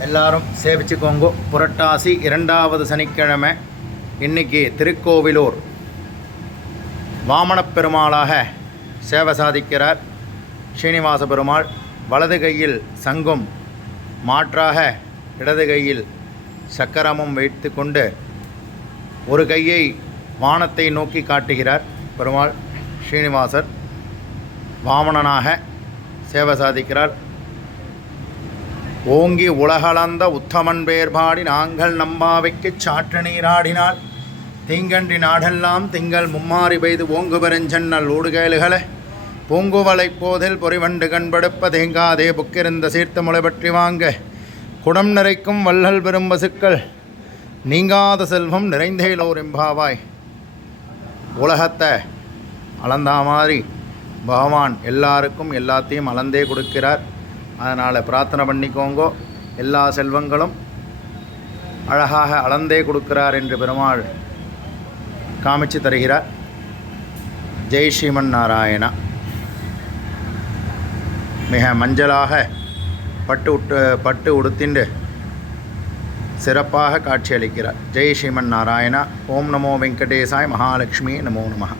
எல்லாரும் சேவிச்சுக்கோங்க. புரட்டாசி இரண்டாவது சனிக்கிழமை இன்னைக்கு திருக்கோவிலூர். வாமனப் பெருமாளாக சேவை சாதிக்கிறார் ஸ்ரீனிவாச பெருமாள். வலது கையில் சங்கும் மாற்றாக இடது கையில் சக்கரமும் வைத்து கொண்டு ஒரு கையை வானத்தை நோக்கி காட்டுகிறார் பெருமாள் ஸ்ரீனிவாசர் வாமனனாக சேவை சாதிக்கிறார். ஓங்கி உலகளந்த உத்தமன் பேர்பாடி நாங்கள் நம்பாவைக்கு சாற்று நீராடினால் தீங்கன்றி நாடெல்லாம் திங்கள் மும்மாறி பெய்து ஓங்கு பெருஞ்சன்னல் ஊடுகேளுகளே. பூங்குவலை போதில் பொறிவண்டு கண்படுப்ப தேங்காதே புக்கிருந்த சீர்த்த முளை பற்றி வாங்க. குடம் நிறைக்கும் வள்ளல் பெரும் பசுக்கள் நீங்காத செல்வம் நிறைந்தேலோர் எம்பாவாய். உலகத்தை அளந்தா மாதிரி பகவான் எல்லாருக்கும் எல்லாத்தையும் அளந்தே கொடுக்கிறார். அதனால் பிரார்த்தனை பண்ணிக்கோங்கோ. எல்லா செல்வங்களும் அழகாக அளந்தே கொடுக்கிறார் என்று பெருமாள் காமிச்சு தருகிறார். ஜெய் ஸ்ரீமன் நாராயணா. மிக மஞ்சளாக பட்டு உட்டு பட்டு உடுத்திண்டு சிறப்பாக காட்சியளிக்கிறார். ஜெய் ஸ்ரீமன் நாராயணா. ஓம் நமோ வெங்கடேசாய் மகாலட்சுமி நமோ நமகா